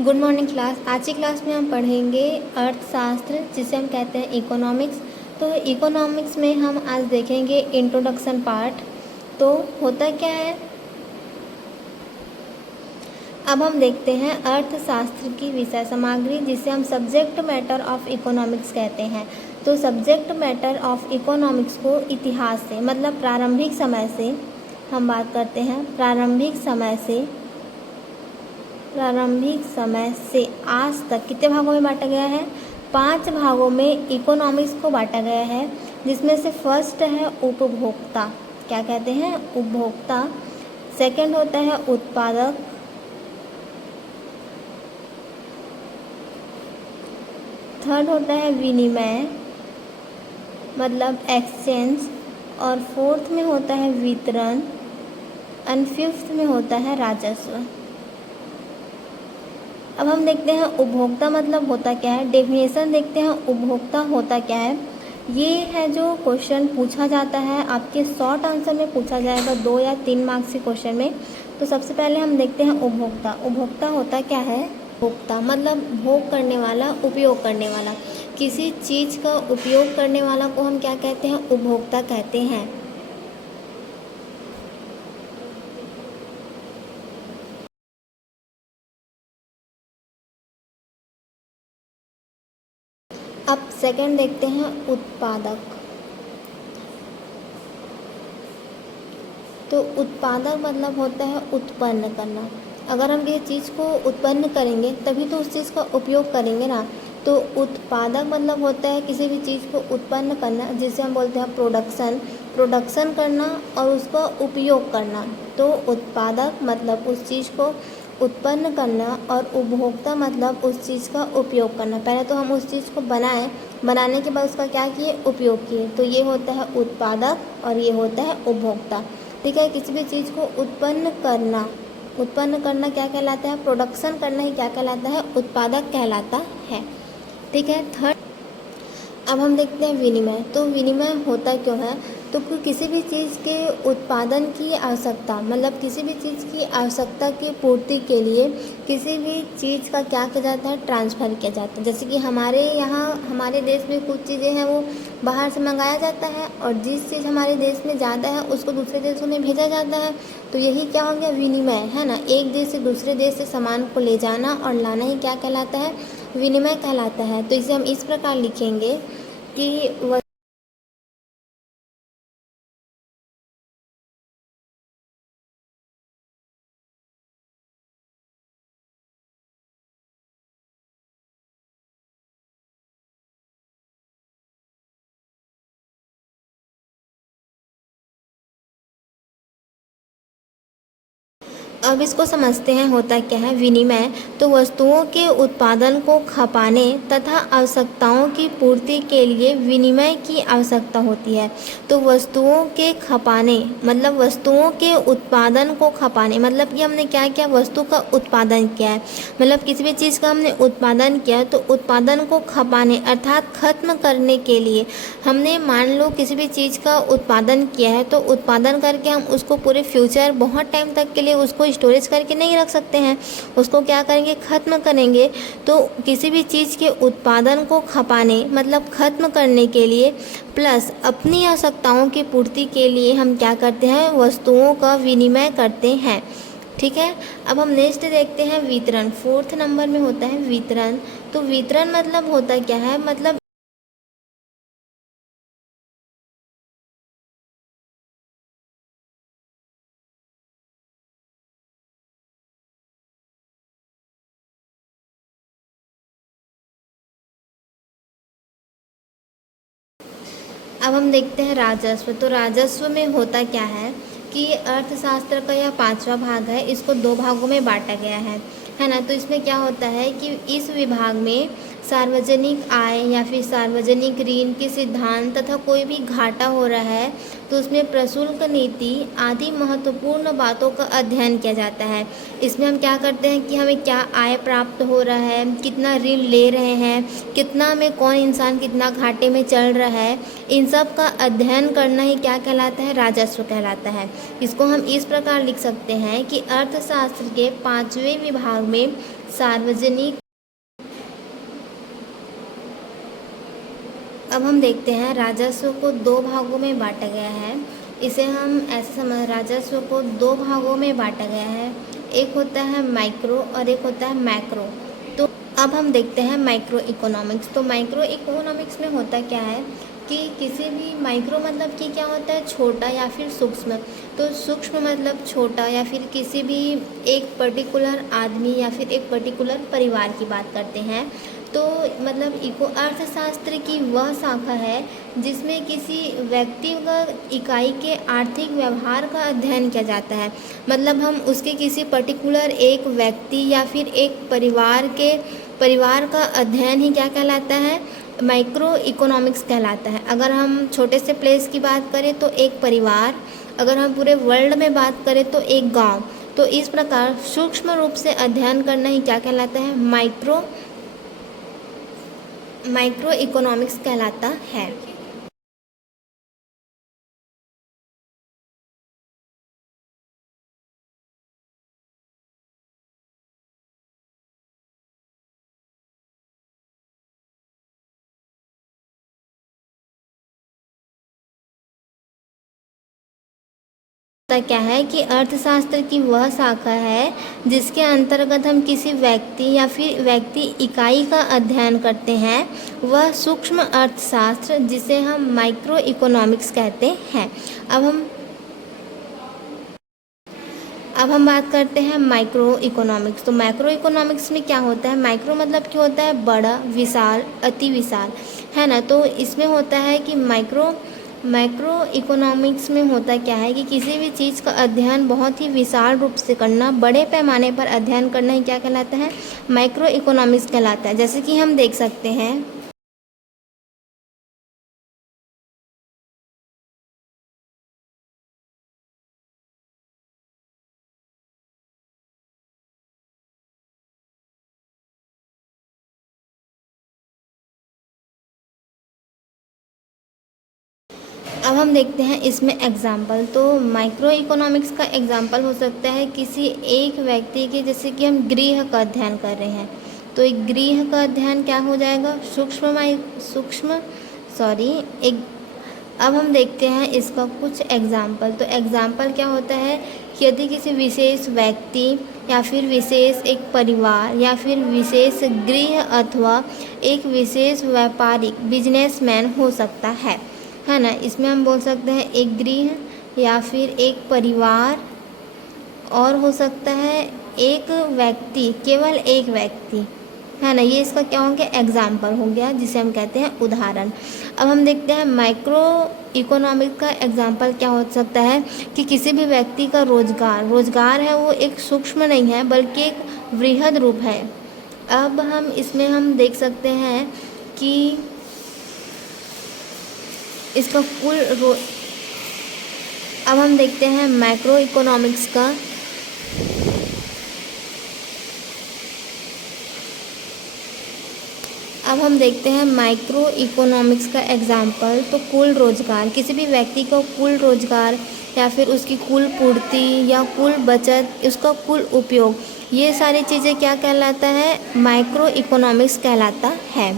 Good morning class. आज की class में हम पढ़ेंगे अर्थशास्त्र, जिसे हम कहते हैं इकोनॉमिक्स। तो इकोनॉमिक्स में हम आज देखेंगे इंट्रोडक्शन पार्ट। तो होता क्या है, अब हम देखते हैं अर्थशास्त्र की विषय सामग्री, जिसे हम सब्जेक्ट मैटर ऑफ इकोनॉमिक्स कहते हैं। तो सब्जेक्ट मैटर ऑफ इकोनॉमिक्स को इतिहास से, मतलब प्रारंभिक समय से हम बात करते हैं। प्रारंभिक समय से आज तक कितने भागों में बांटा गया है? 5 भागों में इकोनॉमिक्स को बांटा गया है, जिसमें से फर्स्ट है उपभोक्ता। क्या कहते हैं? उपभोक्ता। सेकंड होता है उत्पादक। थर्ड होता है विनिमय, मतलब एक्सचेंज। और फोर्थ में होता है वितरण। एंड फिफ्थ में होता है राजस्व। अब हम देखते हैं उपभोक्ता मतलब होता क्या है। डेफिनेशन देखते हैं उपभोक्ता होता क्या है। ये है जो क्वेश्चन पूछा जाता है, आपके शॉर्ट आंसर में पूछा जाएगा 2 या 3 मार्क्स के क्वेश्चन में। तो सबसे पहले हम देखते हैं उपभोक्ता। उपभोक्ता होता क्या है? उपभोक्ता मतलब भोग करने वाला, उपयोग करने वाला। किसी चीज़ का उपयोग करने वाला को हम क्या कहते हैं? उपभोक्ता कहते हैं। अब सेकंड देखते हैं उत्पादक। तो उत्पादक मतलब होता है उत्पन्न करना। अगर हम किसी चीज़ को उत्पन्न करेंगे तभी तो उस चीज़ का उपयोग करेंगे ना। तो उत्पादक मतलब होता है किसी भी चीज़ को उत्पन्न करना, जिसे हम बोलते हैं प्रोडक्शन करना और उसका उपयोग करना। तो उत्पादक मतलब उस चीज़ को उत्पन्न करना और उपभोक्ता मतलब उस चीज़ का उपयोग करना। पहले तो हम उस चीज़ को बनाने के बाद उसका क्या किए? उपयोग किए। तो ये होता है उत्पादक और ये होता है उपभोक्ता। ठीक है, किसी भी चीज़ को उत्पन्न करना क्या कहलाता है? प्रोडक्शन करना ही क्या कहलाता है? उत्पादक कहलाता है। ठीक है। थर्ड, अब हम देखते हैं विनिमय। तो विनिमय होता क्यों है? तो किसी भी चीज़ के उत्पादन की आवश्यकता, मतलब किसी भी चीज़ की आवश्यकता की पूर्ति के लिए किसी भी चीज़ का क्या किया जाता है? ट्रांसफ़र किया जाता है। जैसे कि हमारे यहाँ, हमारे देश में कुछ चीज़ें हैं वो बाहर से मंगाया जाता है, और जिस चीज़ हमारे देश में ज़्यादा है उसको दूसरे देशों में भेजा जाता है। तो यही क्या हो गया? विनिमय, है ना। एक देश से दूसरे देश से सामान को ले जाना और लाना ही क्या कहलाता है? विनिमय कहलाता है। तो इसे हम इस प्रकार लिखेंगे कि अब इसको समझते हैं होता क्या है विनिमय। तो वस्तुओं के उत्पादन को खपाने तथा आवश्यकताओं की पूर्ति के लिए विनिमय की आवश्यकता होती है। तो वस्तुओं के खपाने मतलब वस्तुओं के उत्पादन को खपाने मतलब कि हमने क्या किया? वस्तु का उत्पादन किया है। मतलब किसी भी चीज़ का हमने उत्पादन किया, तो उत्पादन को खपाने अर्थात खत्म करने के लिए हमने, मान लो किसी भी चीज़ का उत्पादन किया है, तो उत्पादन करके हम उसको पूरे फ्यूचर बहुत टाइम तक के लिए उसको स्टोरेज करके नहीं रख सकते हैं। उसको क्या करेंगे? ख़त्म करेंगे। तो किसी भी चीज़ के उत्पादन को खपाने मतलब ख़त्म करने के लिए प्लस अपनी आवश्यकताओं की पूर्ति के लिए हम क्या करते हैं? वस्तुओं का विनिमय करते हैं। ठीक है। अब हम नेक्स्ट देखते हैं वितरण। 4th नंबर में होता है वितरण। तो वितरण मतलब होता क्या है? मतलब अब हम देखते हैं राजस्व। तो राजस्व में होता क्या है कि अर्थशास्त्र का यह 5वां भाग है, इसको 2 भागों में बांटा गया है ना। तो इसमें क्या होता है कि इस विभाग में सार्वजनिक आय या फिर सार्वजनिक ऋण के सिद्धांत तथा कोई भी घाटा हो रहा है तो उसमें प्रशुल्क नीति आदि महत्वपूर्ण बातों का अध्ययन किया जाता है। इसमें हम क्या करते हैं कि हमें क्या आय प्राप्त हो रहा है, कितना ऋण ले रहे हैं, कितना में कौन इंसान कितना घाटे में चल रहा है, इन सब का अध्ययन करना ही क्या कहलाता है? राजस्व कहलाता है। इसको हम इस प्रकार लिख सकते हैं कि अर्थशास्त्र के 5वें विभाग में सार्वजनिक। अब हम देखते हैं राजस्व को दो भागों में बांटा गया है। इसे हम ऐसे समझ, राजस्व को दो भागों में बांटा गया है। एक होता है माइक्रो और एक होता है मैक्रो। तो अब हम देखते हैं माइक्रो इकोनॉमिक्स। तो माइक्रो इकोनॉमिक्स में होता क्या है कि किसी भी, माइक्रो मतलब कि क्या होता है, छोटा या फिर सूक्ष्म। तो सूक्ष्म मतलब छोटा, या फिर किसी भी एक पर्टिकुलर आदमी या फिर एक पर्टिकुलर परिवार की बात करते हैं। तो मतलब इको अर्थशास्त्र की वह शाखा है जिसमें किसी व्यक्तिगत इकाई के आर्थिक व्यवहार का अध्ययन किया जाता है। मतलब हम उसके किसी पर्टिकुलर एक व्यक्ति या फिर एक परिवार का अध्ययन ही क्या कहलाता है, माइक्रो इकोनॉमिक्स कहलाता है। अगर हम छोटे से प्लेस की बात करें तो एक परिवार, अगर हम पूरे वर्ल्ड में बात करें तो एक गांव। तो इस प्रकार सूक्ष्म रूप से अध्ययन करना ही क्या कहलाता है, माइक्रो इकोनॉमिक्स कहलाता है। क्या है कि अर्थशास्त्र की वह शाखा है जिसके अंतर्गत हम किसी व्यक्ति या फिर व्यक्ति इकाई का अध्ययन करते हैं, वह सूक्ष्म अर्थशास्त्र जिसे हम माइक्रो इकोनॉमिक्स कहते हैं। अब हम बात करते हैं माइक्रो इकोनॉमिक्स। तो माइक्रो इकोनॉमिक्स में क्या होता है, माइक्रो मतलब क्या होता है, बड़ा, विशाल, अति विशाल, है ना। तो इसमें होता है कि माइक्रो इकोनॉमिक्स में होता क्या है कि किसी भी चीज़ का अध्ययन बहुत ही विशाल रूप से करना, बड़े पैमाने पर अध्ययन करना ही क्या कहलाता है, माइक्रो इकोनॉमिक्स कहलाता है। जैसे कि हम देख सकते हैं, अब हम देखते हैं इसमें एग्जाम्पल। तो माइक्रो इकोनॉमिक्स का एग्जाम्पल हो सकता है किसी एक व्यक्ति के, जैसे कि हम गृह का अध्ययन कर रहे हैं, तो एक गृह का अध्ययन क्या हो जाएगा, एक। अब हम देखते हैं इसका कुछ एग्जाम्पल। तो एग्जाम्पल क्या होता है कि यदि किसी विशेष व्यक्ति या फिर विशेष एक परिवार या फिर विशेष गृह अथवा एक विशेष व्यापारिक बिजनेसमैन हो सकता है ना। इसमें हम बोल सकते हैं एक गृह या फिर एक परिवार, और हो सकता है एक व्यक्ति, केवल एक व्यक्ति, है ना। ये इसका क्या हो गया, एग्जाम्पल हो गया, जिसे हम कहते हैं उदाहरण। अब हम देखते हैं माइक्रो इकोनॉमिक का एग्जाम्पल क्या हो सकता है कि किसी भी व्यक्ति का रोजगार है वो एक सूक्ष्म नहीं है बल्कि एक वृहद रूप है। अब हम देख सकते हैं कि इसका अब हम देखते हैं मैक्रो इकोनॉमिक्स का। अब हम देखते हैं माइक्रो इकोनॉमिक्स का एग्जाम्पल। तो कुल रोजगार, किसी भी व्यक्ति को कुल रोजगार या फिर उसकी कुल पूर्ति या कुल बचत, उसका कुल उपयोग, ये सारी चीज़ें क्या कहलाता है, माइक्रो इकोनॉमिक्स कहलाता है।